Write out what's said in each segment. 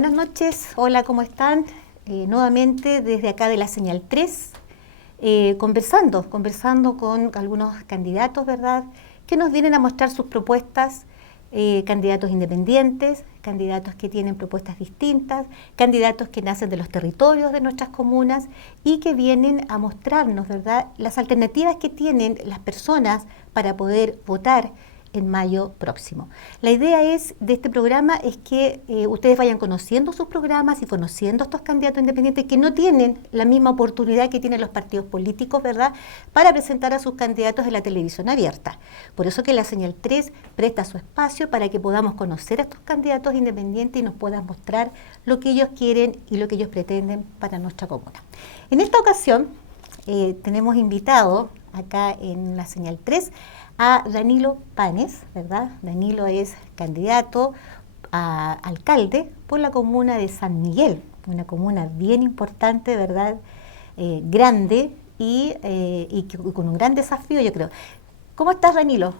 Buenas noches, hola, ¿cómo están? Nuevamente desde acá de la Señal 3, conversando con algunos candidatos, ¿verdad?, que nos vienen a mostrar sus propuestas, candidatos independientes, candidatos que tienen propuestas distintas, candidatos que nacen de los territorios de nuestras comunas y que vienen a mostrarnos, ¿verdad?, las alternativas que tienen las personas para poder votar en mayo próximo. La idea de este programa es que ustedes vayan conociendo sus programas y conociendo a estos candidatos independientes que no tienen la misma oportunidad que tienen los partidos políticos, ¿verdad?, para presentar a sus candidatos en la televisión abierta. Por eso que la Señal 3 presta su espacio para que podamos conocer a estos candidatos independientes y nos puedan mostrar lo que ellos quieren y lo que ellos pretenden para nuestra comuna. En esta ocasión tenemos invitado acá en la Señal 3 a Danilo Panes, ¿verdad? Danilo es candidato a alcalde por la comuna de San Miguel, una comuna bien importante, ¿verdad? Grande y con un gran desafío, yo creo. ¿Cómo estás, Danilo?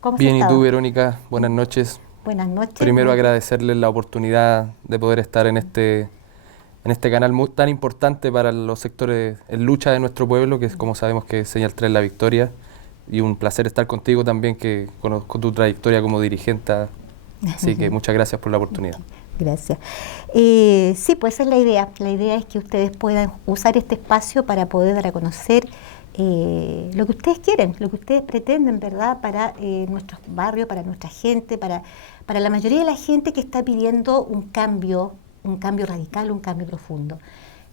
¿Cómo has Bien, estado? ¿y tú, Verónica? Buenas noches. Buenas noches. Primero agradecerles la oportunidad de poder estar en este canal tan importante para los sectores en lucha de nuestro pueblo, que es, como sabemos, que es Señal 3 La Victoria. Y un placer estar contigo también, que conozco tu trayectoria como dirigente. Así que muchas gracias por la oportunidad. Gracias. Sí, pues esa es la idea. La idea es que ustedes puedan usar este espacio para poder dar a conocer lo que ustedes quieren, lo que ustedes pretenden, ¿verdad?, para nuestros barrios, para nuestra gente, para la mayoría de la gente que está pidiendo un cambio radical, un cambio profundo.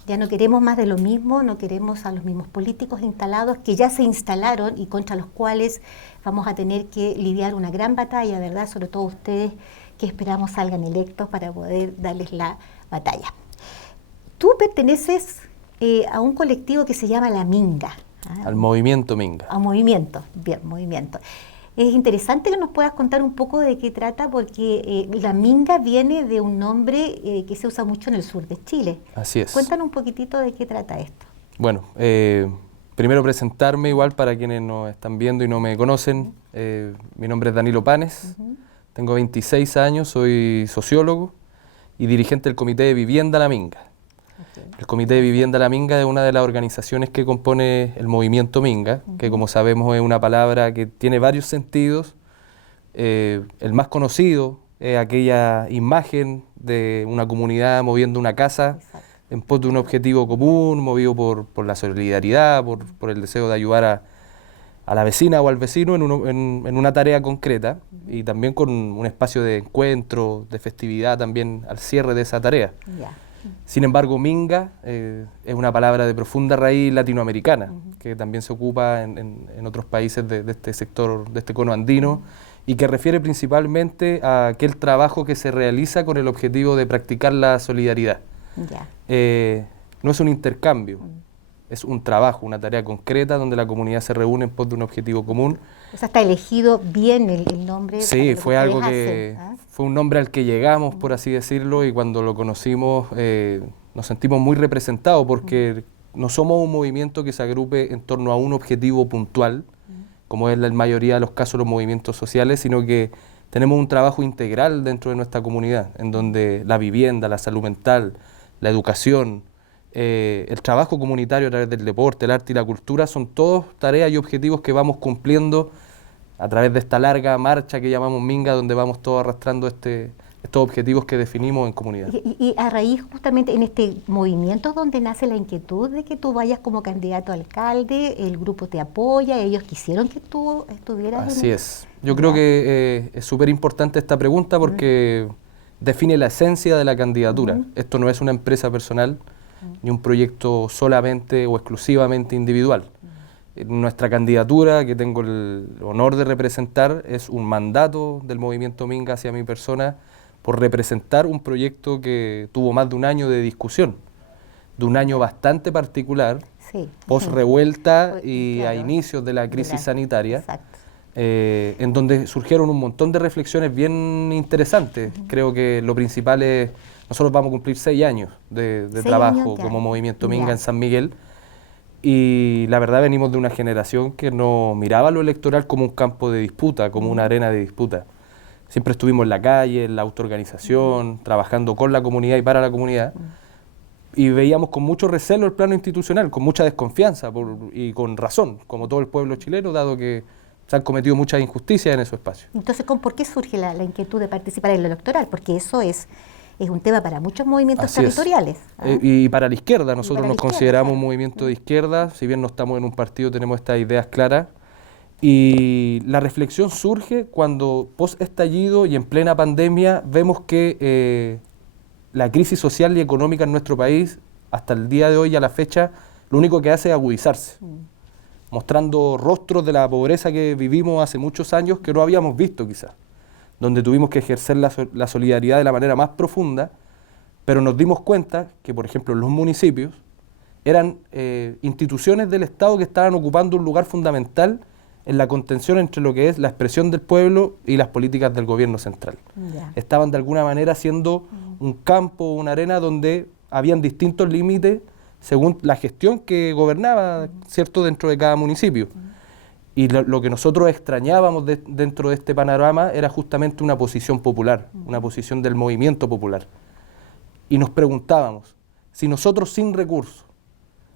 Ya no queremos más de lo mismo, no queremos a los mismos políticos instalados que ya se instalaron y contra los cuales vamos a tener que lidiar una gran batalla, ¿verdad?, sobre todo ustedes que esperamos salgan electos para poder darles la batalla. Tú perteneces a un colectivo que se llama La Minga. Al movimiento Minga. A movimiento, bien, movimiento. Es interesante que nos puedas contar un poco de qué trata, porque la minga viene de un nombre que se usa mucho en el sur de Chile. Así es. Cuéntanos un poquitito de qué trata esto. Bueno, primero presentarme igual para quienes nos están viendo y no me conocen. Mi nombre es Danilo Panes, tengo 26 años, soy sociólogo y dirigente del Comité de Vivienda La Minga. El Comité de Vivienda La Minga es una de las organizaciones que compone el movimiento Minga, que como sabemos es una palabra que tiene varios sentidos. El más conocido es aquella imagen de una comunidad moviendo una casa en pos de un objetivo común, movido por la solidaridad, por el deseo de ayudar a la vecina o al vecino en una tarea concreta, y también con un espacio de encuentro, de festividad también al cierre de esa tarea. Sin embargo, Minga es una palabra de profunda raíz latinoamericana, que también se ocupa en otros países de este sector, de este cono andino, y que refiere principalmente a aquel trabajo que se realiza con el objetivo de practicar la solidaridad. No es un intercambio, es un trabajo, una tarea concreta donde la comunidad se reúne en pos de un objetivo común. O sea, está elegido bien el nombre. Sí, fue algo que fue un nombre al que llegamos, por así decirlo, y cuando lo conocimos nos sentimos muy representados, porque no somos un movimiento que se agrupe en torno a un objetivo puntual, como es la mayoría de los casos los movimientos sociales, sino que tenemos un trabajo integral dentro de nuestra comunidad, en donde la vivienda, la salud mental, la educación, el trabajo comunitario a través del deporte, el arte y la cultura son todos tareas y objetivos que vamos cumpliendo a través de esta larga marcha que llamamos Minga, donde vamos todos arrastrando estos objetivos que definimos en comunidad. Y a raíz justamente en este movimiento donde nace la inquietud de que tú vayas como candidato a alcalde, el grupo te apoya, ellos quisieron que tú estuvieras. Así es. Yo creo que es súper importante esta pregunta porque define la esencia de la candidatura. Esto no es una empresa personal, ni un proyecto solamente o exclusivamente individual. Nuestra candidatura, que tengo el honor de representar, es un mandato del movimiento Minga hacia mi persona por representar un proyecto que tuvo más de un año de discusión, de un año bastante particular, post-revuelta y a inicios de la crisis sanitaria, en donde surgieron un montón de reflexiones bien interesantes. Creo que lo principal es, nosotros vamos a cumplir 6 años de trabajo como movimiento Minga en San Miguel, y la verdad venimos de una generación que no miraba lo electoral como un campo de disputa, como una arena de disputa, Siempre estuvimos en la calle, en la autoorganización, trabajando con la comunidad y para la comunidad. Y veíamos con mucho recelo el plano institucional, con mucha desconfianza y con razón, como todo el pueblo chileno, dado que se han cometido muchas injusticias en esos espacios. Entonces, ¿por qué surge la inquietud de participar en lo electoral? Porque eso es un tema para muchos movimientos Así territoriales. Y para la izquierda, nosotros nos consideramos un claro. movimiento de izquierda, si bien no estamos en un partido, tenemos estas ideas claras. Y la reflexión surge cuando, post-estallido y en plena pandemia, vemos que la crisis social y económica en nuestro país, hasta el día de hoy, a la fecha, lo único que hace es agudizarse, mostrando rostros de la pobreza que vivimos hace muchos años que no habíamos visto quizás, donde tuvimos que ejercer la solidaridad de la manera más profunda, pero nos dimos cuenta que, por ejemplo, los municipios eran instituciones del Estado que estaban ocupando un lugar fundamental en la contención entre lo que es la expresión del pueblo y las políticas del gobierno central. Ya. Estaban de alguna manera siendo un campo, una arena donde habían distintos límites según la gestión que gobernaba, ¿cierto?, dentro de cada municipio. Y lo que nosotros extrañábamos dentro de este panorama era justamente una posición popular, una posición del movimiento popular. Y nos preguntábamos, si nosotros sin recursos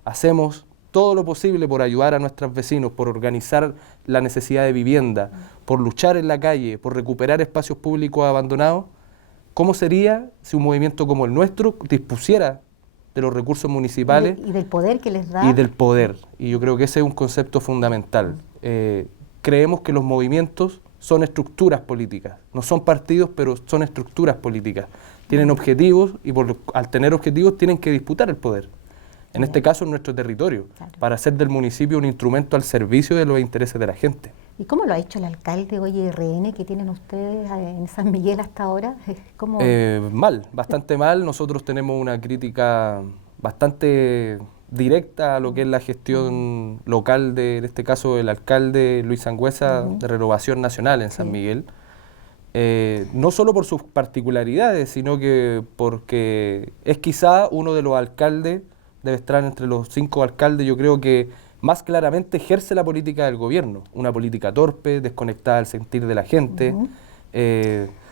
hacemos todo lo posible por ayudar a nuestros vecinos, por organizar la necesidad de vivienda, por luchar en la calle, por recuperar espacios públicos abandonados, ¿cómo sería si un movimiento como el nuestro dispusiera de los recursos municipales? Y del poder que les da. Y del poder. Y yo creo que ese es un concepto fundamental. Creemos que los movimientos son estructuras políticas, no son partidos, pero son estructuras políticas. Tienen objetivos y al tener objetivos tienen que disputar el poder. En este caso en nuestro territorio, claro, para hacer del municipio un instrumento al servicio de los intereses de la gente. ¿Y cómo lo ha hecho el alcalde, oye, RN, que tienen ustedes en San Miguel hasta ahora? ¿Cómo? Mal, bastante mal. Nosotros tenemos una crítica bastante directa a lo que es la gestión local en este caso, el alcalde Luis Sangüesa, de Renovación Nacional en San Miguel. No solo por sus particularidades, sino que porque es quizá uno de los alcaldes, debe estar entre los 5 alcaldes, yo creo que más claramente ejerce la política del gobierno, una política torpe, desconectada del sentir de la gente.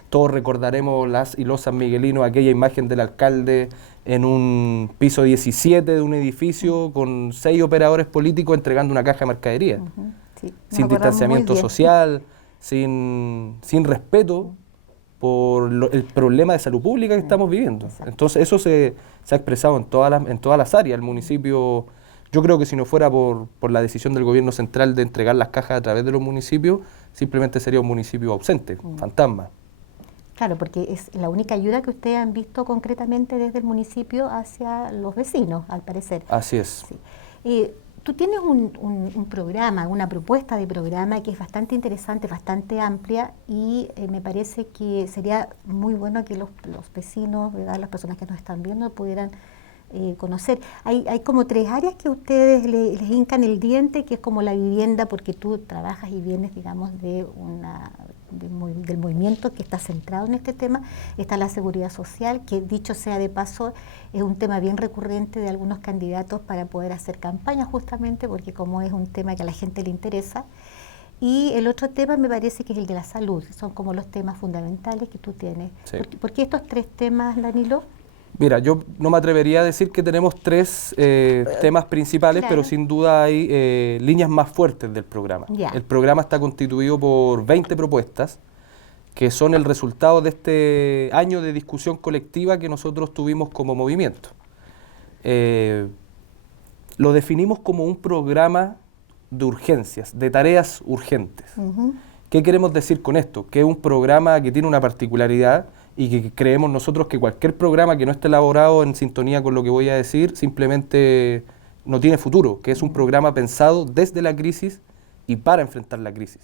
Todos recordaremos las y los sanmiguelinos aquella imagen del alcalde en un piso 17 de un edificio con 6 operadores políticos entregando una caja de mercadería, Sí, sin distanciamiento social, sin respeto por el problema de salud pública que estamos viviendo. Exacto. Entonces eso se ha expresado en todas las áreas. El municipio, yo creo que si no fuera por la decisión del gobierno central de entregar las cajas a través de los municipios, simplemente sería un municipio ausente, fantasma. Claro, porque es la única ayuda que ustedes han visto concretamente desde el municipio hacia los vecinos, al parecer. Así es. Sí. Tú tienes un programa, una propuesta de programa que es bastante interesante, bastante amplia y me parece que sería muy bueno que los vecinos, ¿verdad?, las personas que nos están viendo pudieran conocer. Hay como 3 áreas que ustedes les hincan el diente, que es como la vivienda, porque tú trabajas y vienes, digamos, del movimiento que está centrado en este tema. Está la seguridad social, que dicho sea de paso, es un tema bien recurrente de algunos candidatos para poder hacer campaña justamente, porque como es un tema que a la gente le interesa. Y el otro tema me parece que es el de la salud, son como los temas fundamentales que tú tienes. Sí. ¿Por qué estos 3 temas, Danilo? Mira, yo no me atrevería a decir que tenemos 3 temas principales, claro, pero sin duda hay líneas más fuertes del programa. Ya. El programa está constituido por 20 propuestas, que son el resultado de este año de discusión colectiva que nosotros tuvimos como movimiento. Lo definimos como un programa de urgencias, de tareas urgentes. ¿Qué queremos decir con esto? Que es un programa que tiene una particularidad y que creemos nosotros que cualquier programa que no esté elaborado en sintonía con lo que voy a decir simplemente no tiene futuro, que es un programa pensado desde la crisis y para enfrentar la crisis.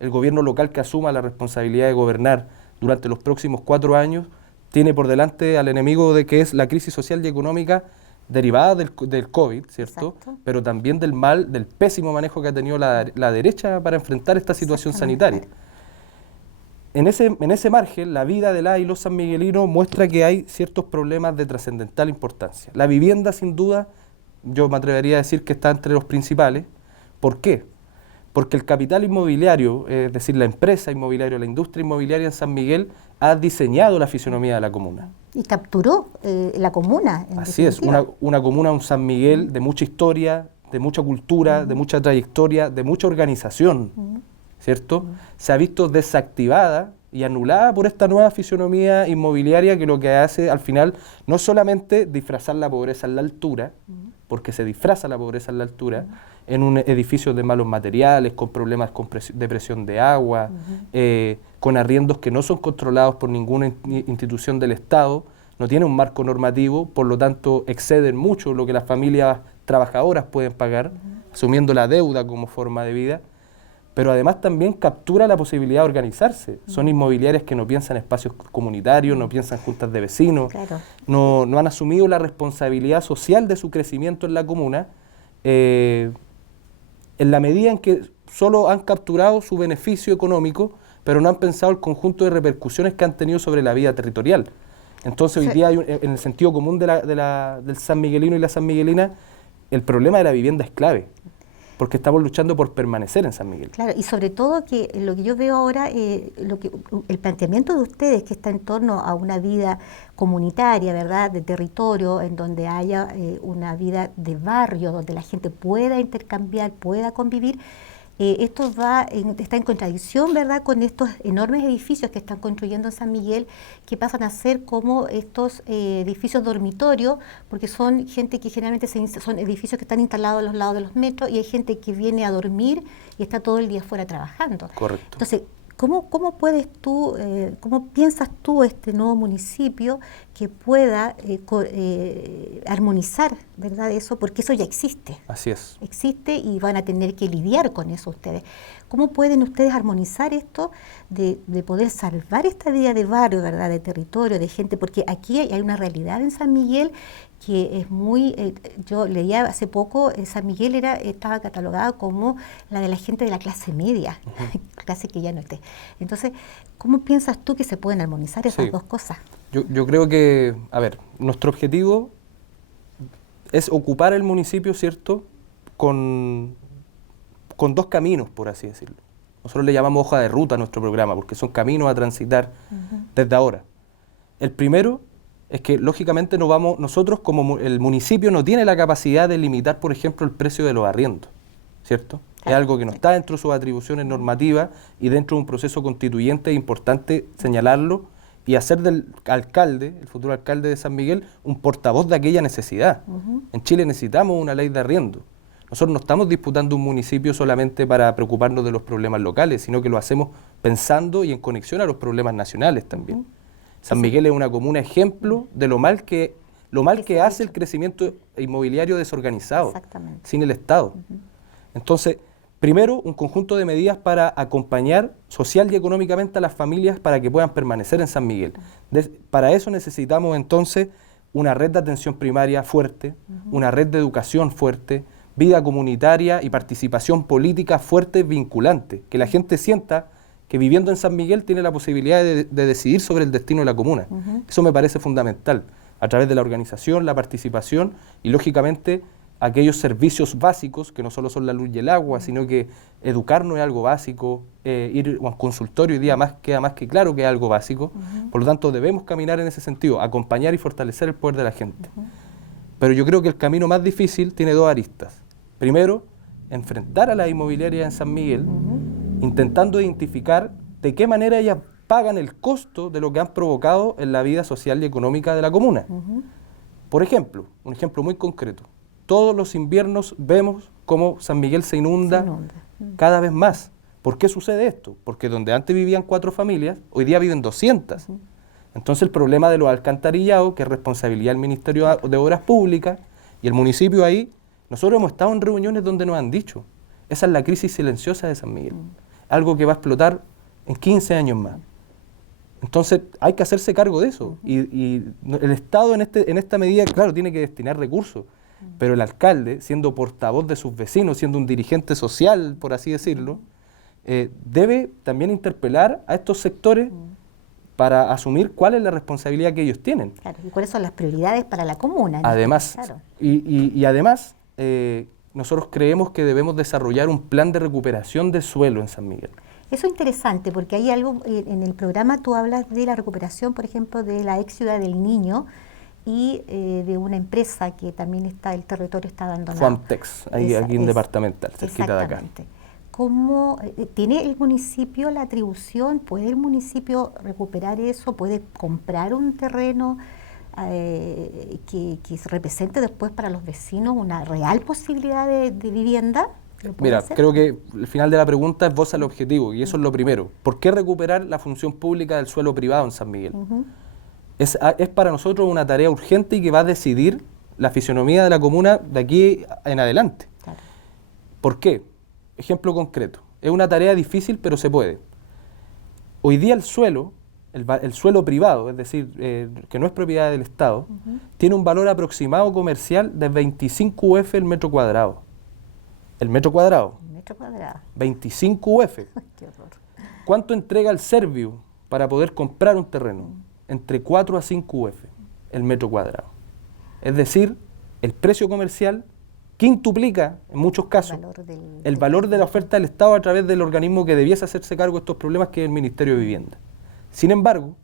El gobierno local que asuma la responsabilidad de gobernar durante los próximos 4 años tiene por delante al enemigo de que es la crisis social y económica derivada del COVID, ¿cierto? Exacto. Pero también del pésimo manejo que ha tenido la derecha para enfrentar esta situación sanitaria. En ese margen, la vida de las y los sanmiguelinos muestra que hay ciertos problemas de trascendental importancia. La vivienda, sin duda, yo me atrevería a decir que está entre los principales. ¿Por qué? Porque el capital inmobiliario, es decir, la empresa inmobiliaria, la industria inmobiliaria en San Miguel, ha diseñado la fisonomía de la comuna. Y capturó la comuna. Así es, una comuna, un San Miguel de mucha historia, de mucha cultura, de mucha trayectoria, de mucha organización, ¿cierto? Se ha visto desactivada y anulada por esta nueva fisonomía inmobiliaria que lo que hace al final no es solamente disfrazar la pobreza en la altura, porque se disfraza la pobreza en la altura, en un edificio de malos materiales, con problemas de presión de agua, con arriendos que no son controlados por ninguna institución del Estado, no tiene un marco normativo, por lo tanto exceden mucho lo que las familias trabajadoras pueden pagar, asumiendo la deuda como forma de vida, pero además también captura la posibilidad de organizarse. Son inmobiliarias que no piensan en espacios comunitarios, no piensan juntas de vecinos, Claro. no han asumido la responsabilidad social de su crecimiento en la comuna, en la medida en que solo han capturado su beneficio económico, pero no han pensado el conjunto de repercusiones que han tenido sobre la vida territorial. Entonces hoy día en el sentido común del sanmiguelino y la sanmiguelina, el problema de la vivienda es clave, porque estamos luchando por permanecer en San Miguel. Claro, y sobre todo que lo que yo veo ahora, el planteamiento de ustedes que está en torno a una vida comunitaria, ¿verdad?, de territorio, en donde haya una vida de barrio, donde la gente pueda intercambiar, pueda convivir. Esto está en contradicción, ¿verdad?, con estos enormes edificios que están construyendo en San Miguel, que pasan a ser como estos edificios dormitorios, porque son gente que generalmente son edificios que están instalados a los lados de los metros, y hay gente que viene a dormir y está todo el día fuera trabajando. Correcto. Entonces, ¿cómo piensas tú este nuevo municipio que pueda armonizar, ¿verdad?, eso? Porque eso ya existe. Así es. Existe y van a tener que lidiar con eso ustedes. ¿Cómo pueden ustedes armonizar esto de poder salvar esta vida de barrio, ¿verdad?, de territorio, de gente? Porque aquí hay una realidad en San Miguel que es muy, yo leía hace poco, San Miguel estaba catalogada como la de la gente de la clase media, clase que ya no esté. Entonces, ¿cómo piensas tú que se pueden armonizar esas dos cosas? Yo creo que, a ver, nuestro objetivo es ocupar el municipio, ¿cierto?, con dos caminos, por así decirlo. Nosotros le llamamos hoja de ruta a nuestro programa, porque son caminos a transitar desde ahora. El primero es que, lógicamente, nosotros como el municipio no tiene la capacidad de limitar, por ejemplo, el precio de los arriendos, ¿cierto? Es algo que no está dentro de sus atribuciones normativas, y dentro de un proceso constituyente es importante señalarlo y hacer del alcalde, el futuro alcalde de San Miguel, un portavoz de aquella necesidad. En Chile necesitamos una ley de arriendo. Nosotros no estamos disputando un municipio solamente para preocuparnos de los problemas locales, sino que lo hacemos pensando y en conexión a los problemas nacionales también. San Miguel es una comuna ejemplo de lo mal que hace el crecimiento inmobiliario desorganizado, sin el Estado. Entonces, primero, un conjunto de medidas para acompañar social y económicamente a las familias para que puedan permanecer en San Miguel. Para eso necesitamos entonces una red de atención primaria fuerte, una red de educación fuerte, vida comunitaria y participación política fuerte, vinculante, que la gente sienta que viviendo en San Miguel tiene la posibilidad de decidir sobre el destino de la comuna. Eso me parece fundamental, a través de la organización, la participación y, lógicamente, aquellos servicios básicos, que no solo son la luz y el agua, sino que educarnos es algo básico, ir a un consultorio hoy día queda más que claro que es algo básico. Por lo tanto, debemos caminar en ese sentido, acompañar y fortalecer el poder de la gente. Pero yo creo que el camino más difícil tiene dos aristas. Primero, enfrentar a la inmobiliaria en San Miguel, intentando identificar de qué manera ellas pagan el costo de lo que han provocado en la vida social y económica de la comuna. Por ejemplo, un ejemplo muy concreto. Todos los inviernos vemos cómo San Miguel se inunda cada vez más. ¿Por qué sucede esto? Porque donde antes vivían 4 familias, hoy día viven 200. Entonces el problema de los alcantarillados, que es responsabilidad del Ministerio de Obras Públicas y el municipio ahí, nosotros hemos estado en reuniones donde nos han dicho, esa es la crisis silenciosa de San Miguel, algo que va a explotar en 15 años más. Entonces hay que hacerse cargo de eso, y el Estado en esta medida, claro, tiene que destinar recursos, pero el alcalde, siendo portavoz de sus vecinos, siendo un dirigente social, por así decirlo, debe también interpelar a estos sectores para asumir cuál es la responsabilidad que ellos tienen. Claro, y cuáles son las prioridades para la comuna. Además, y además, nosotros creemos que debemos desarrollar un plan de recuperación de suelo en San Miguel. Eso es interesante, porque hay algo, en el programa tú hablas de la recuperación, por ejemplo, de la ex Ciudad del Niño y de una empresa que también está, el territorio está abandonado. Fuamtex, aquí en Departamental, cerquita de acá. ¿Cómo tiene el municipio la atribución? ¿Puede el municipio recuperar eso? ¿Puede comprar un terreno que represente después para los vecinos una real posibilidad de vivienda? Mira, creo que el final de la pregunta esboza el objetivo, y eso es lo primero. ¿Por qué recuperar la función pública del suelo privado en San Miguel? Es para nosotros una tarea urgente y que va a decidir la fisonomía de la comuna de aquí en adelante. Claro. ¿Por qué? Ejemplo concreto. Es una tarea difícil, pero se puede. Hoy día el suelo privado, es decir, que no es propiedad del Estado, tiene un valor aproximado comercial de 25 UF el metro cuadrado. El metro cuadrado. 25 UF. Qué horror. ¿Cuánto entrega el Serviu para poder comprar un terreno? Entre 4 a 5 UF el metro cuadrado. Es decir, el precio comercial quintuplica, en muchos casos, el valor de la oferta del Estado a través del organismo que debiese hacerse cargo de estos problemas, que es el Ministerio de Vivienda. Sin embargo,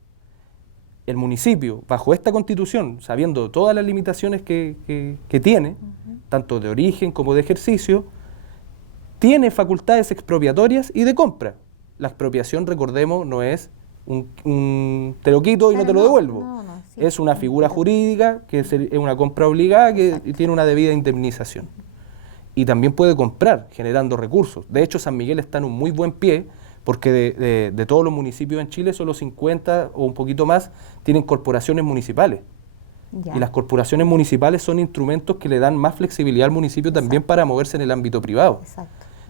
el municipio, bajo esta Constitución, sabiendo todas las limitaciones que tiene, tanto de origen como de ejercicio, tiene facultades expropiatorias y de compra. La expropiación, recordemos, no es te lo quito y no te lo devuelvo. Sí, es una figura jurídica, que es una compra obligada, que tiene una debida indemnización. Y también puede comprar, generando recursos. De hecho, San Miguel está en un muy buen pie, porque de todos los municipios en Chile, solo 50 o un poquito más tienen corporaciones municipales. Ya. Y las corporaciones municipales son instrumentos que le dan más flexibilidad al municipio también para moverse en el ámbito privado.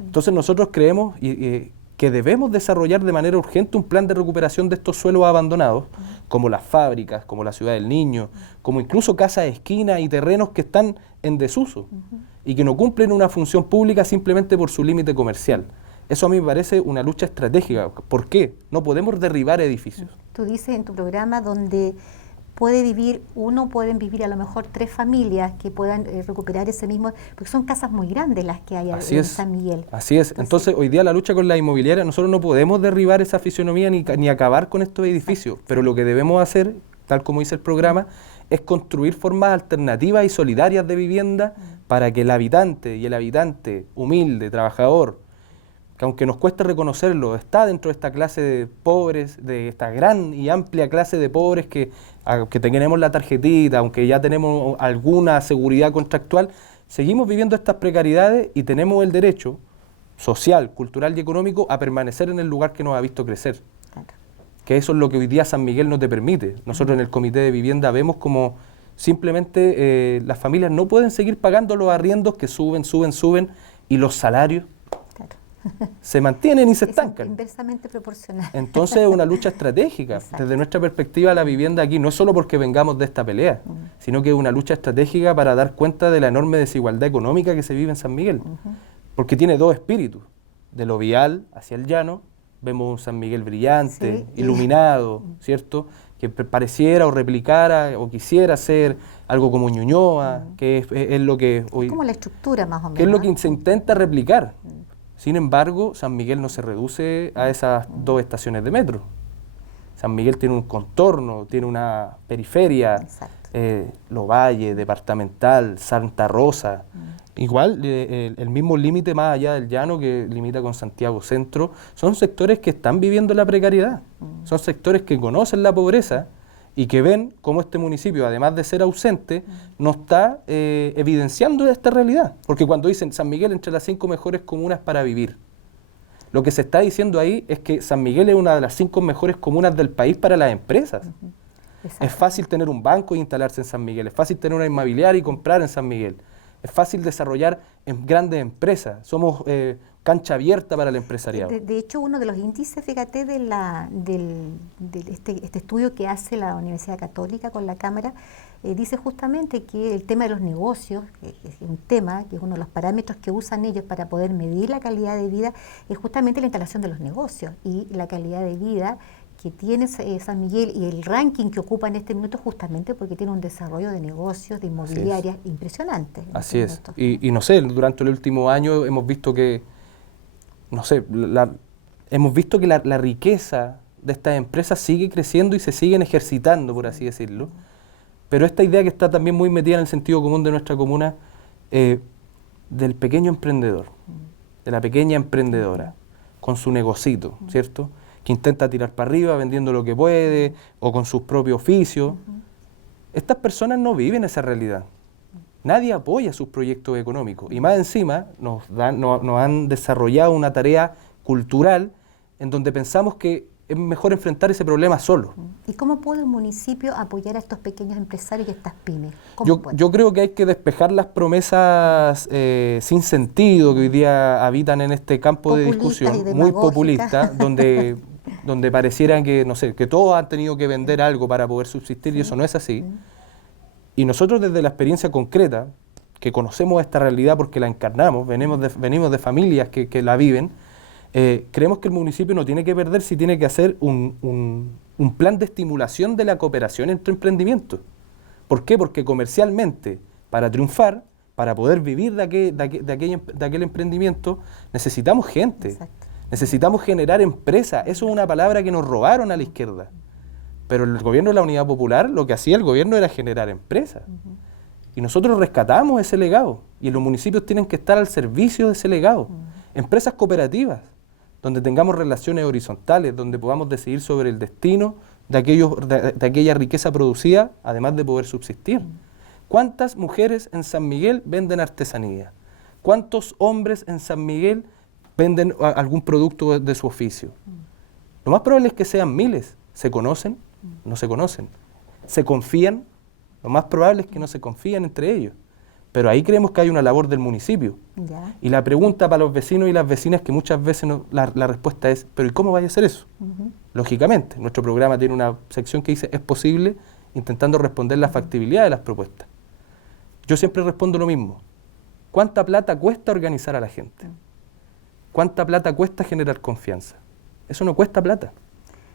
Entonces nosotros creemos que debemos desarrollar de manera urgente un plan de recuperación de estos suelos abandonados, como las fábricas, como la Ciudad del Niño, como incluso casas de esquina y terrenos que están en desuso y que no cumplen una función pública simplemente por su límite comercial. Eso a mí me parece una lucha estratégica. ¿Por qué? No podemos derribar edificios. Tú dices en tu programa donde pueden vivir a lo mejor 3 familias que puedan recuperar ese mismo, porque son casas muy grandes las que hay en San Miguel. Así es. Entonces, hoy día la lucha con la inmobiliaria, nosotros no podemos derribar esa fisonomía ni acabar con estos edificios, pero lo que debemos hacer, tal como dice el programa, es construir formas alternativas y solidarias de vivienda para que el habitante humilde, trabajador, que aunque nos cueste reconocerlo, está dentro de esta clase de pobres, de esta gran y amplia clase de pobres que tenemos la tarjetita, aunque ya tenemos alguna seguridad contractual, seguimos viviendo estas precariedades y tenemos el derecho social, cultural y económico a permanecer en el lugar que nos ha visto crecer. Claro. Que eso es lo que hoy día San Miguel no te permite. Nosotros en el Comité de Vivienda vemos como simplemente las familias no pueden seguir pagando los arriendos que suben y los salarios se mantienen y se estancan. Inversamente proporcional. Entonces es una lucha estratégica. Desde nuestra perspectiva, la vivienda aquí no es solo porque vengamos de esta pelea, sino que es una lucha estratégica para dar cuenta de la enorme desigualdad económica que se vive en San Miguel. Porque tiene dos espíritus. De lo vial hacia el llano, vemos un San Miguel brillante, iluminado, ¿cierto? Que pareciera o replicara o quisiera ser algo como Ñuñoa, que es lo que hoy... Es como la estructura más o menos. Que es lo que se intenta replicar. Sin embargo, San Miguel no se reduce a esas 2 estaciones de metro. San Miguel tiene un contorno, tiene una periferia, Los Valles, Departamental, Santa Rosa. Igual, el mismo límite más allá del llano que limita con Santiago Centro, son sectores que están viviendo la precariedad. Son sectores que conocen la pobreza y que ven cómo este municipio, además de ser ausente, no está evidenciando esta realidad. Porque cuando dicen San Miguel entre las 5 mejores comunas para vivir, lo que se está diciendo ahí es que San Miguel es una de las 5 mejores comunas del país para las empresas. Es fácil tener un banco e instalarse en San Miguel, es fácil tener una inmobiliaria y comprar en San Miguel, es fácil desarrollar en grandes empresas, somos cancha abierta para el empresariado. De hecho, uno de los índices, fíjate, de este estudio que hace la Universidad Católica con la Cámara, dice justamente que el tema de los negocios, que es un tema, que es uno de los parámetros que usan ellos para poder medir la calidad de vida, es justamente la instalación de los negocios y la calidad de vida que tiene San Miguel y el ranking que ocupa en este minuto justamente porque tiene un desarrollo de negocios, de inmobiliarias impresionante. Así es. Y no sé, durante el último año hemos visto que, no sé, hemos visto que la riqueza de estas empresas sigue creciendo y se siguen ejercitando, por así decirlo. Pero esta idea que está también muy metida en el sentido común de nuestra comuna, del pequeño emprendedor, de la pequeña emprendedora, con su negocito, ¿cierto? Que intenta tirar para arriba vendiendo lo que puede o con sus propios oficios. Estas personas no viven esa realidad. Nadie apoya sus proyectos económicos. Y más encima nos han desarrollado una tarea cultural en donde pensamos que es mejor enfrentar ese problema solo. ¿Y cómo puede el municipio apoyar a estos pequeños empresarios y a estas pymes? Yo creo que hay que despejar las promesas sin sentido que hoy día habitan en este campo de discusión, muy populista, donde pareciera que, no sé, que todos han tenido que vender algo para poder subsistir, y eso no es así. Y nosotros desde la experiencia concreta, que conocemos esta realidad porque la encarnamos, venimos de familias que la viven, creemos que el municipio no tiene que perder si tiene que hacer un plan de estimulación de la cooperación entre emprendimientos. ¿Por qué? Porque comercialmente, para triunfar, para poder vivir de aquel emprendimiento, necesitamos gente. Exacto. Necesitamos generar empresas. Eso es una palabra que nos robaron a la izquierda. Pero el gobierno de la Unidad Popular, lo que hacía el gobierno era generar empresas. Y nosotros rescatamos ese legado. Y los municipios tienen que estar al servicio de ese legado. Empresas cooperativas, donde tengamos relaciones horizontales, donde podamos decidir sobre el destino de aquella riqueza producida, además de poder subsistir. ¿Cuántas mujeres en San Miguel venden artesanía? ¿Cuántos hombres en San Miguel venden algún producto de su oficio? Lo más probable es que sean miles. ¿Se conocen? No se conocen. ¿Se confían? Lo más probable es que no se confían entre ellos. Pero ahí creemos que hay una labor del municipio. Ya. Y la pregunta para los vecinos y las vecinas, que muchas veces la respuesta es, ¿pero y cómo vaya a hacer eso? Lógicamente, nuestro programa tiene una sección que dice, es posible, intentando responder la factibilidad de las propuestas. Yo siempre respondo lo mismo. ¿Cuánta plata cuesta organizar a la gente? ¿Cuánta plata cuesta generar confianza? Eso no cuesta plata.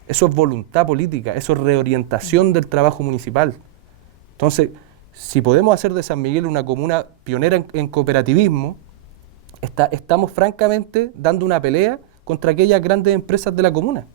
Eso es voluntad política, eso es reorientación del trabajo municipal. Entonces, si podemos hacer de San Miguel una comuna pionera en cooperativismo, estamos francamente dando una pelea contra aquellas grandes empresas de la comuna.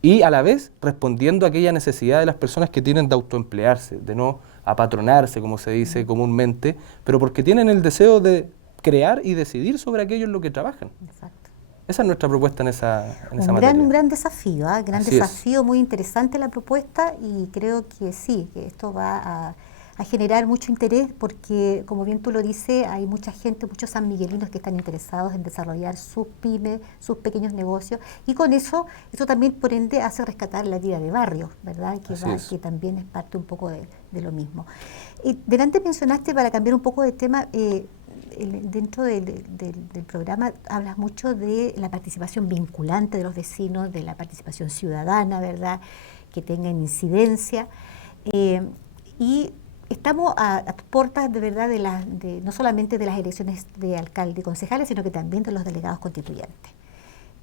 Y a la vez respondiendo a aquella necesidad de las personas que tienen de autoemplearse, de no apatronarse, como se dice comúnmente, pero porque tienen el deseo de crear y decidir sobre aquello en lo que trabajan. Exacto. Esa es nuestra propuesta en esa materia. Un gran desafío, gran Así desafío, muy interesante la propuesta, y creo que sí, que esto va a generar mucho interés porque, como bien tú lo dices, hay mucha gente, muchos sanmiguelinos que están interesados en desarrollar sus pymes, sus pequeños negocios, y con eso también por ende hace rescatar la vida de barrio, ¿verdad? Que también es parte un poco de lo mismo. Delante mencionaste, para cambiar un poco de tema, dentro del programa hablas mucho de la participación vinculante de los vecinos, de la participación ciudadana, ¿verdad?, que tengan incidencia, y estamos a puertas de verdad no solamente de las elecciones de alcalde y concejales, sino que también de los delegados constituyentes.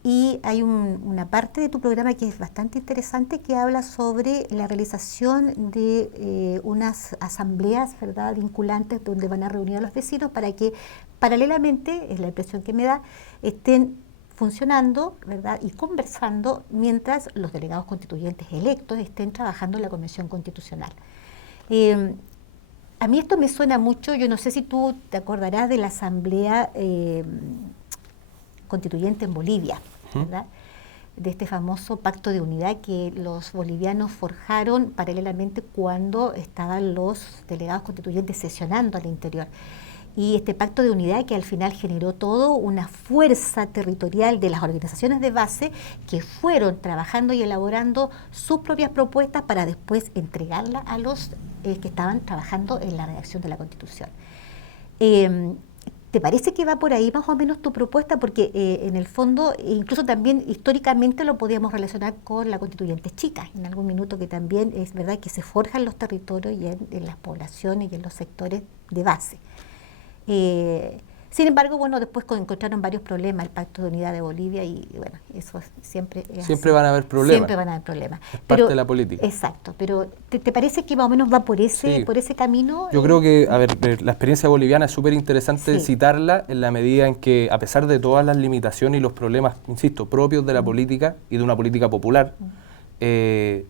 Y hay una parte de tu programa que es bastante interesante, que habla sobre la realización de unas asambleas, ¿verdad?, vinculantes, donde van a reunir a los vecinos para que paralelamente, es la impresión que me da, estén funcionando, ¿verdad?, y conversando mientras los delegados constituyentes electos estén trabajando en la Convención Constitucional. A mí esto me suena mucho, yo no sé si tú te acordarás de la asamblea constituyente en Bolivia, ¿verdad?, de este famoso pacto de unidad que los bolivianos forjaron paralelamente cuando estaban los delegados constituyentes sesionando al interior. Y este pacto de unidad que al final generó todo una fuerza territorial de las organizaciones de base que fueron trabajando y elaborando sus propias propuestas para después entregarlas a los que estaban trabajando en la redacción de la Constitución. ¿Te parece que va por ahí más o menos tu propuesta? Porque en el fondo, incluso también históricamente lo podíamos relacionar con la constituyente chica, en algún minuto, que también es verdad que se forja en los territorios y en las poblaciones y en los sectores de base. Sin embargo, bueno, después encontraron varios problemas, el Pacto de Unidad de Bolivia, y bueno, eso siempre es Siempre así. van a haber problemas. Siempre van a haber problemas. Es parte de la política. Exacto, pero ¿te parece que más o menos va por ese, Sí. por ese camino? Yo creo que, a ver, la experiencia boliviana es súper interesante citarla en la medida en que, a pesar de todas las limitaciones y los problemas, insisto, propios de la política y de una política popular,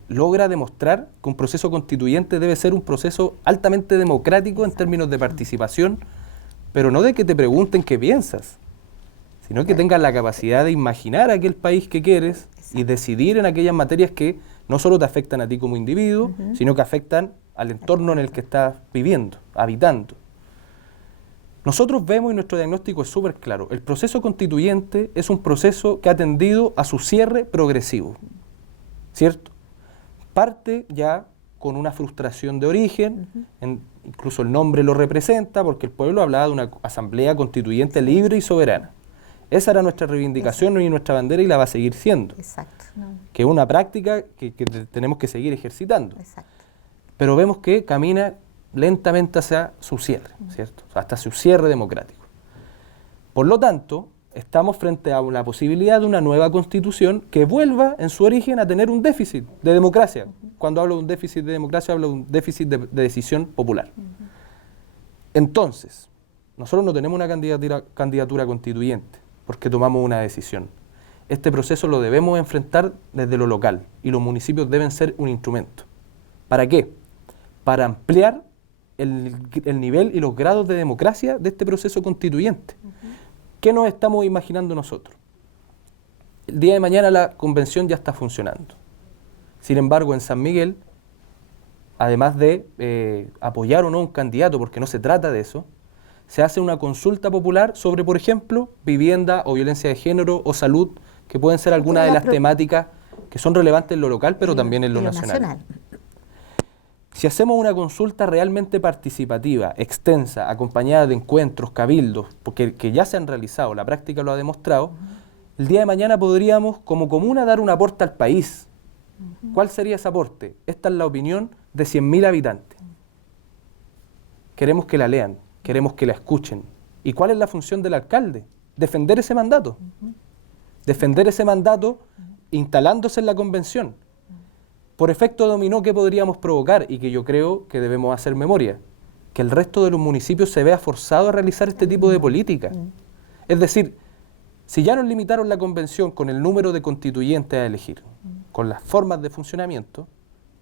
logra demostrar que un proceso constituyente debe ser un proceso altamente democrático en términos de participación, pero no de que te pregunten qué piensas, sino que tengas la capacidad de imaginar aquel país que quieres y decidir en aquellas materias que no solo te afectan a ti como individuo, sino que afectan al entorno en el que estás viviendo, habitando. Nosotros vemos, y nuestro diagnóstico es súper claro, el proceso constituyente es un proceso que ha tendido a su cierre progresivo, ¿cierto? Parte ya con una frustración de origen, incluso el nombre lo representa, porque el pueblo hablaba de una asamblea constituyente libre y soberana. Esa era nuestra reivindicación y nuestra bandera, y la va a seguir siendo. Exacto. Que es una práctica que tenemos que seguir ejercitando. Exacto. Pero vemos que camina lentamente hacia su cierre, ¿cierto? O sea, hasta su cierre democrático. Por lo tanto, estamos frente a la posibilidad de una nueva constitución que vuelva en su origen a tener un déficit de democracia. Cuando hablo de un déficit de democracia, hablo de un déficit de decisión popular. Entonces, nosotros no tenemos una candidatura constituyente porque tomamos una decisión. Este proceso lo debemos enfrentar desde lo local, y los municipios deben ser un instrumento. ¿Para qué? Para ampliar el nivel y los grados de democracia de este proceso constituyente. ¿Qué nos estamos imaginando nosotros? El día de mañana la convención ya está funcionando. Sin embargo, en San Miguel, además de apoyar o no un candidato, porque no se trata de eso, se hace una consulta popular sobre, por ejemplo, vivienda o violencia de género o salud, que pueden ser algunas de las temáticas que son relevantes en lo local, pero también en lo nacional. Si hacemos una consulta realmente participativa, extensa, acompañada de encuentros, cabildos, porque que ya se han realizado, la práctica lo ha demostrado, el día de mañana podríamos, como comuna, dar un aporte al país. ¿Cuál sería ese aporte? Esta es la opinión de 100.000 habitantes. Queremos que la lean, queremos que la escuchen. ¿Y cuál es la función del alcalde? Defender ese mandato. Defender ese mandato instalándose en la convención. Por efecto dominó, ¿qué podríamos provocar? Y que yo creo que debemos hacer memoria. Que el resto de los municipios se vea forzado a realizar este tipo de política. Es decir, si ya nos limitaron la convención con el número de constituyentes a elegir, con las formas de funcionamiento,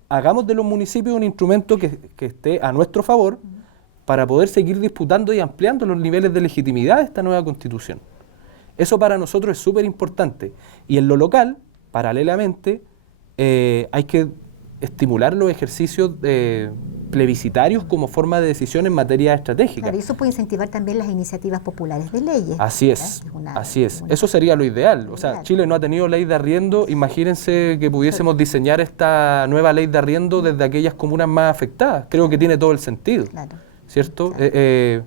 hagamos de los municipios un instrumento que esté a nuestro favor para poder seguir disputando y ampliando los niveles de legitimidad de esta nueva constitución. Eso para nosotros es súper importante. Y en lo local, paralelamente, hay que estimular los ejercicios plebiscitarios como forma de decisión en materia estratégica. Claro, y eso puede incentivar también las iniciativas populares de leyes. Así es, así es. Eso sería lo ideal. O sea, Chile no ha tenido ley de arriendo. Imagínense que pudiésemos diseñar esta nueva ley de arriendo desde aquellas comunas más afectadas. Creo que tiene todo el sentido, ¿cierto? Claro.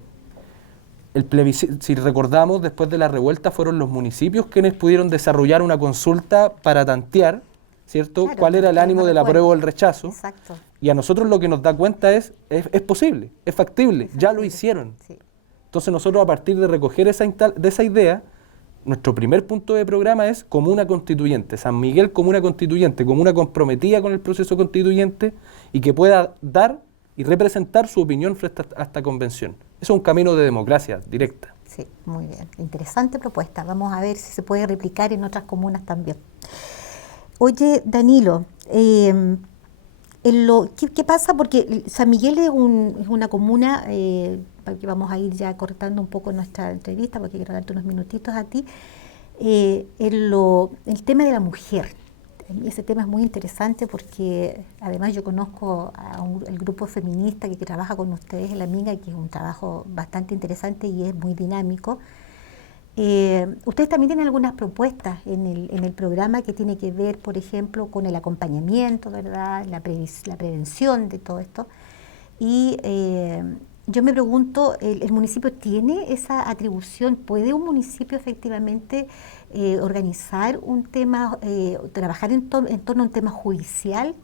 El plebiscito, si recordamos, después de la revuelta fueron los municipios quienes pudieron desarrollar una consulta para tantear, ¿cierto?, cuál era el ánimo del apruebo o el rechazo. Exacto. Y a nosotros lo que nos da cuenta es posible, es factible, ya lo hicieron. Sí. Entonces nosotros, a partir de recoger de esa idea, nuestro primer punto de programa es comuna constituyente, San Miguel comuna constituyente, comuna comprometida con el proceso constituyente y que pueda dar y representar su opinión frente a esta convención. Eso es un camino de democracia directa. Sí, muy bien. Interesante propuesta. Vamos a ver si se puede replicar en otras comunas también. Oye, Danilo, ¿qué pasa? Porque San Miguel es una comuna, que vamos a ir ya cortando un poco nuestra entrevista, porque quiero darte unos minutitos a ti, el tema de la mujer. Ese tema es muy interesante porque además yo conozco el grupo feminista que trabaja con ustedes en la Minga, que es un trabajo bastante interesante y es muy dinámico. Ustedes también tienen algunas propuestas en el programa que tiene que ver, por ejemplo, con el acompañamiento, ¿verdad?, la prevención de todo esto. Y yo me pregunto, ¿el municipio tiene esa atribución? ¿Puede un municipio efectivamente organizar un tema, trabajar en torno a un tema judicial?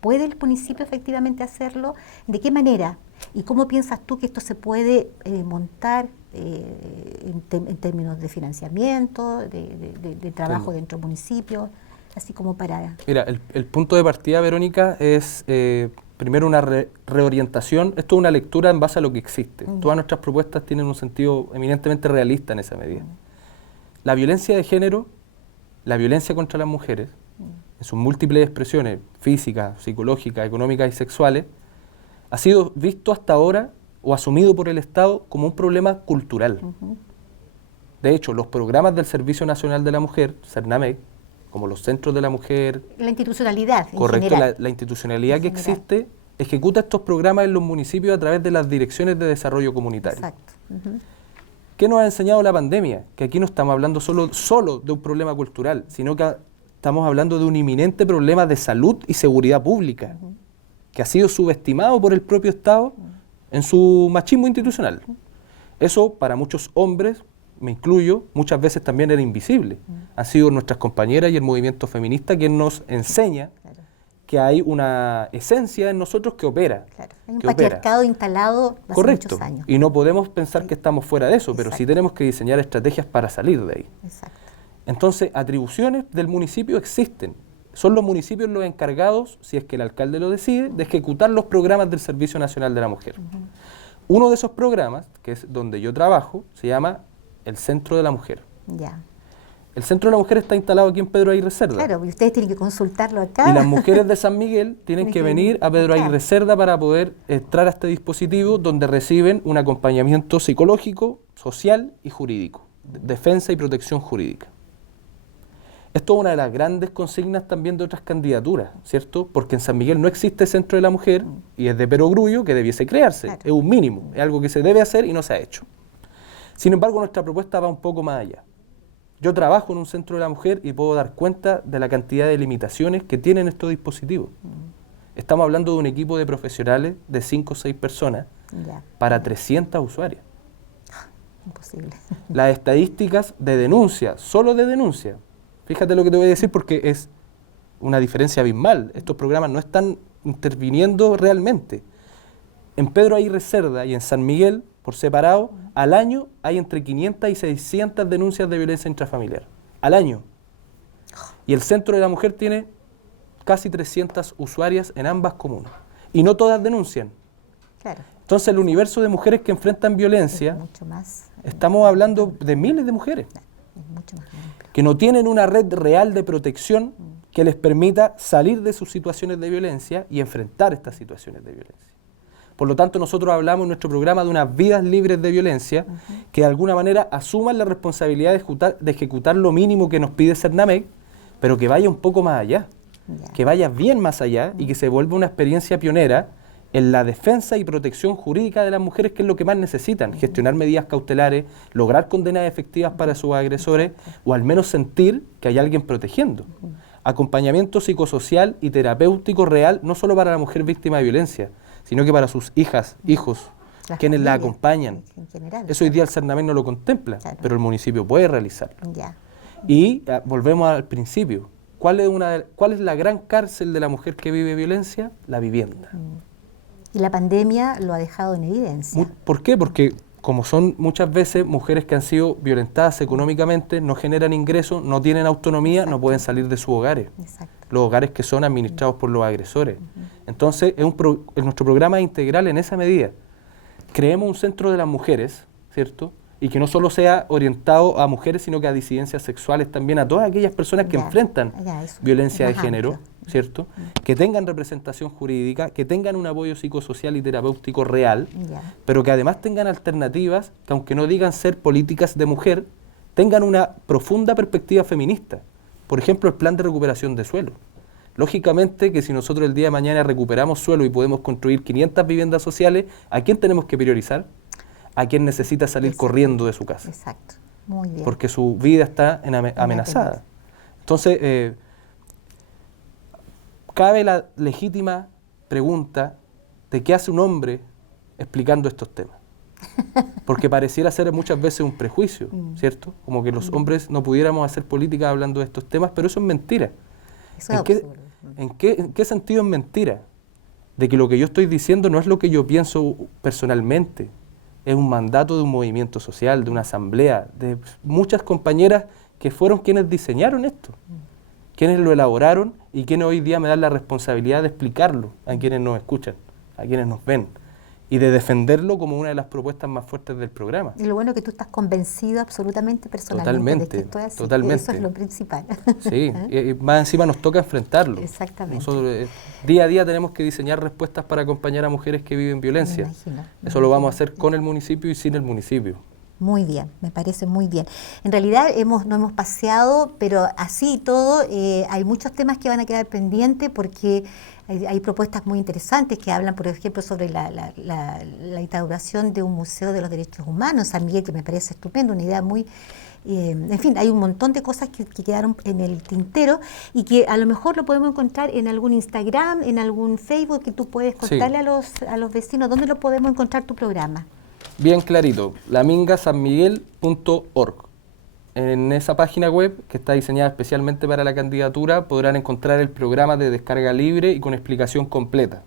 ¿Puede el municipio efectivamente hacerlo? ¿De qué manera? ¿Y cómo piensas tú que esto se puede montar en términos de financiamiento, de trabajo dentro del municipio, así como para... Mira, el punto de partida, Verónica, es primero una reorientación. Esto es una lectura en base a lo que existe. Todas nuestras propuestas tienen un sentido eminentemente realista en esa medida. La violencia de género, la violencia contra las mujeres, en sus múltiples expresiones físicas, psicológicas, económicas y sexuales, ha sido visto hasta ahora o asumido por el Estado como un problema cultural. De hecho, los programas del Servicio Nacional de la Mujer, CERNAMEC, como los centros de la mujer... La institucionalidad en correcto, general. la institucionalidad en que general. existe ejecuta estos programas en los municipios a través de las direcciones de desarrollo comunitario. Exacto. ¿Qué nos ha enseñado la pandemia? Que aquí no estamos hablando solo de un problema cultural, sino que estamos hablando de un inminente problema de salud y seguridad pública, que ha sido subestimado por el propio Estado en su machismo institucional. Eso para muchos hombres, me incluyo, muchas veces también era invisible. Han sido nuestras compañeras y el movimiento feminista quien nos enseña que hay una esencia en nosotros que opera. Claro. Hay un que opera. patriarcado instalado hace Correcto. muchos años. Y no podemos pensar que estamos fuera de eso, pero sí tenemos que diseñar estrategias para salir de ahí. Exacto. Entonces, atribuciones del municipio existen. Son los municipios los encargados, si es que el alcalde lo decide, de ejecutar los programas del Servicio Nacional de la Mujer. Uno de esos programas, que es donde yo trabajo, se llama el Centro de la Mujer. Ya. El Centro de la Mujer está instalado aquí en Pedro Aguirre Cerda. Claro, y ustedes tienen que consultarlo acá. Y las mujeres de San Miguel tienen que venir a Pedro Aguirre Cerda para poder entrar a este dispositivo donde reciben un acompañamiento psicológico, social y jurídico, defensa y protección jurídica. Esto es una de las grandes consignas también de otras candidaturas, ¿cierto? Porque en San Miguel no existe Centro de la Mujer y es de perogrullo que debiese crearse. Claro. Es un mínimo, es algo que se debe hacer y no se ha hecho. Sin embargo, nuestra propuesta va un poco más allá. Yo trabajo en un Centro de la Mujer y puedo dar cuenta de la cantidad de limitaciones que tienen estos dispositivos. Estamos hablando de un equipo de profesionales de 5 o 6 personas para 300 usuarias. Imposible. Las estadísticas de denuncia, solo de denuncia, fíjate lo que te voy a decir porque es una diferencia abismal. Estos programas no están interviniendo realmente. En Pedro Aguirre Cerda y en San Miguel, por separado, al año hay entre 500 y 600 denuncias de violencia intrafamiliar. Al año. Y el Centro de la Mujer tiene casi 300 usuarias en ambas comunas. Y no todas denuncian. Claro. Entonces el universo de mujeres que enfrentan violencia, Es mucho más, estamos hablando de miles de mujeres es mucho más amplio. que no tienen una red real de protección que les permita salir de sus situaciones de violencia y enfrentar estas situaciones de violencia. Por lo tanto, nosotros hablamos en nuestro programa de unas vidas libres de violencia que de alguna manera asuman la responsabilidad de ejecutar lo mínimo que nos pide CERNAMEC, pero que vaya un poco más allá, que vaya bien más allá y que se vuelva una experiencia pionera en la defensa y protección jurídica de las mujeres, que es lo que más necesitan, gestionar medidas cautelares, lograr condenas efectivas para sus agresores o al menos sentir que hay alguien protegiendo. Acompañamiento psicosocial y terapéutico real, no solo para la mujer víctima de violencia, sino que para sus hijas, hijos, quienes la acompañan. En general, Eso hoy día el CERNAMEC no lo contempla, pero el municipio puede realizarlo. Ya. Y volvemos al principio. ¿Cuál es la gran cárcel de la mujer que vive violencia? La vivienda. Y la pandemia lo ha dejado en evidencia. ¿Por qué? Porque como son muchas veces mujeres que han sido violentadas económicamente, no generan ingresos, no tienen autonomía, no pueden salir de sus hogares. Exacto. Los hogares que son administrados por los agresores. Entonces, nuestro programa es integral en esa medida. Creemos un centro de las mujeres, ¿cierto? Y que no solo sea orientado a mujeres, sino que a disidencias sexuales también, a todas aquellas personas que enfrentan violencia de género, ¿cierto? Que tengan representación jurídica, que tengan un apoyo psicosocial y terapéutico real, pero que además tengan alternativas que, aunque no digan ser políticas de mujer, tengan una profunda perspectiva feminista. Por ejemplo, el plan de recuperación de suelo. Lógicamente que si nosotros el día de mañana recuperamos suelo y podemos construir 500 viviendas sociales, ¿a quién tenemos que priorizar? A quien necesita salir corriendo de su casa. Exacto, muy bien. Porque su vida está amenazada. Entonces, cabe la legítima pregunta de qué hace un hombre explicando estos temas. Porque pareciera ser muchas veces un prejuicio, ¿cierto? Como que los hombres no pudiéramos hacer política hablando de estos temas, pero eso es mentira. Eso es absurdo. ¿En qué sentido es mentira? de que lo que yo estoy diciendo no es lo que yo pienso personalmente, es un mandato de un movimiento social, de una asamblea, de muchas compañeras que fueron quienes diseñaron esto, quienes lo elaboraron y quienes hoy día me dan la responsabilidad de explicarlo a quienes nos escuchan, a quienes nos ven, y de defenderlo como una de las propuestas más fuertes del programa. Y lo bueno es que tú estás convencido absolutamente personalmente de que esto es así. Totalmente. Eso es lo principal. Sí, y más encima nos toca enfrentarlo. Exactamente. Nosotros día a día tenemos que diseñar respuestas para acompañar a mujeres que viven violencia. Eso lo vamos a hacer con el municipio y sin el municipio. Muy bien, me parece muy bien. En realidad no hemos paseado, pero así y todo, hay muchos temas que van a quedar pendientes porque hay propuestas muy interesantes que hablan, por ejemplo, sobre la instauración de un museo de los derechos humanos, San Miguel, que me parece estupendo, una idea muy... en fin, hay un montón de cosas que quedaron en el tintero y que a lo mejor lo podemos encontrar en algún Instagram, en algún Facebook, que tú puedes contarle a los vecinos. ¿Dónde lo podemos encontrar tu programa? Bien clarito, lamingasanmiguel.org. En esa página web, que está diseñada especialmente para la candidatura, podrán encontrar el programa de descarga libre y con explicación completa.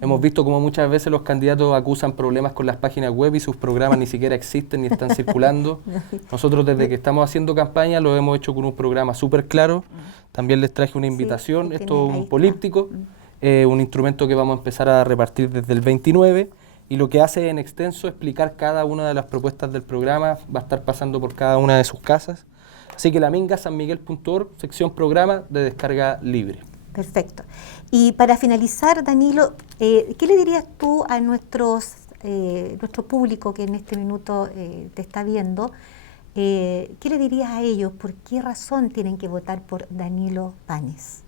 Hemos visto como muchas veces los candidatos acusan problemas con las páginas web y sus programas ni siquiera existen ni están circulando. Nosotros desde que estamos haciendo campaña lo hemos hecho con un programa súper claro. También les traje una invitación, esto es un políptico, un instrumento que vamos a empezar a repartir desde el 29. Y lo que hace en extenso es explicar cada una de las propuestas del programa, va a estar pasando por cada una de sus casas. Así que lamingasanmiguel.org, sección programa de descarga libre. Perfecto. Y para finalizar, Danilo, ¿qué le dirías tú a nuestro público que en este minuto te está viendo? ¿Qué le dirías a ellos? ¿Por qué razón tienen que votar por Danilo Panes?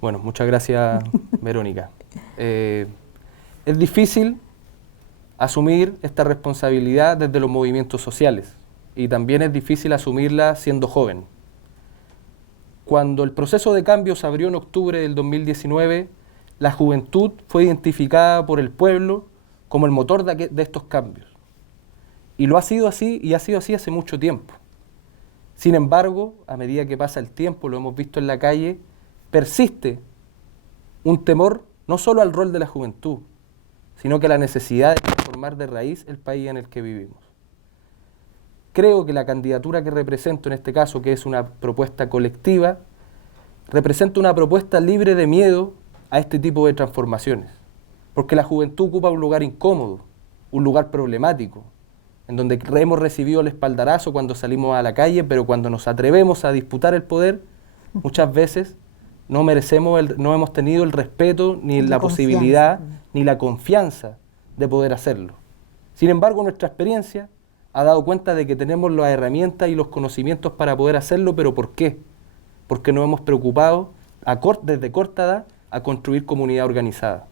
Bueno, muchas gracias, Verónica. Es difícil asumir esta responsabilidad desde los movimientos sociales y también es difícil asumirla siendo joven. Cuando el proceso de cambio se abrió en octubre del 2019, la juventud fue identificada por el pueblo como el motor de estos cambios. Y lo ha sido así y ha sido así hace mucho tiempo. Sin embargo, a medida que pasa el tiempo, lo hemos visto en la calle, persiste un temor no solo al rol de la juventud, sino que la necesidad de transformar de raíz el país en el que vivimos. Creo que la candidatura que represento en este caso, que es una propuesta colectiva, representa una propuesta libre de miedo a este tipo de transformaciones, porque la juventud ocupa un lugar incómodo, un lugar problemático, en donde hemos recibido el espaldarazo cuando salimos a la calle, pero cuando nos atrevemos a disputar el poder, muchas veces no hemos tenido el respeto, ni la posibilidad, ni la confianza de poder hacerlo. Sin embargo, nuestra experiencia ha dado cuenta de que tenemos las herramientas y los conocimientos para poder hacerlo, pero ¿por qué? Porque nos hemos preocupado desde corta edad a construir comunidad organizada.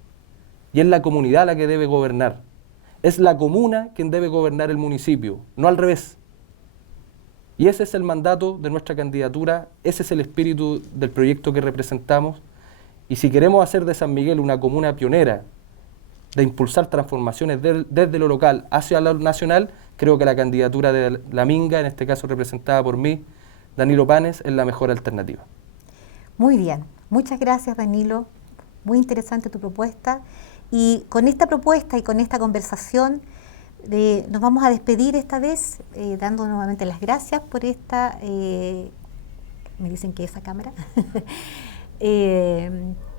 Y es la comunidad la que debe gobernar. Es la comuna quien debe gobernar el municipio, no al revés. Y ese es el mandato de nuestra candidatura, ese es el espíritu del proyecto que representamos. Y si queremos hacer de San Miguel una comuna pionera, de impulsar transformaciones desde lo local hacia lo nacional, creo que la candidatura de La Minga, en este caso representada por mí, Danilo Panes, es la mejor alternativa. Muy bien, muchas gracias, Danilo, muy interesante tu propuesta. Y con esta propuesta y con esta conversación, nos vamos a despedir esta vez, dando nuevamente las gracias por esta, me dicen que esa cámara,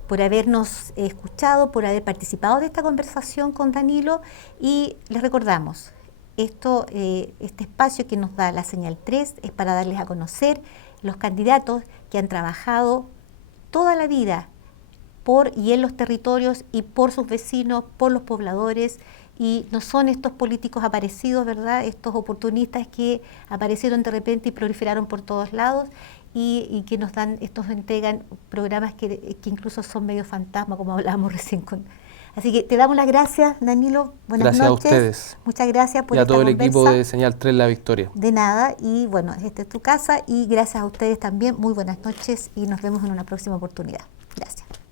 por habernos escuchado, por haber participado de esta conversación con Danilo, y les recordamos, este espacio que nos da la señal 3 es para darles a conocer los candidatos que han trabajado toda la vida por y en los territorios y por sus vecinos, por los pobladores, y no son estos políticos aparecidos, ¿verdad?, estos oportunistas que aparecieron de repente y proliferaron por todos lados y que nos entregan programas que incluso son medio fantasma, como hablábamos recién con... Así que te damos las gracias, Danilo. Buenas noches. Gracias a ustedes. Muchas gracias por y a esta todo el conversa. equipo de Señal 3 La Victoria. De nada, y bueno, esta es tu casa y gracias a ustedes también. Muy buenas noches y nos vemos en una próxima oportunidad. Gracias.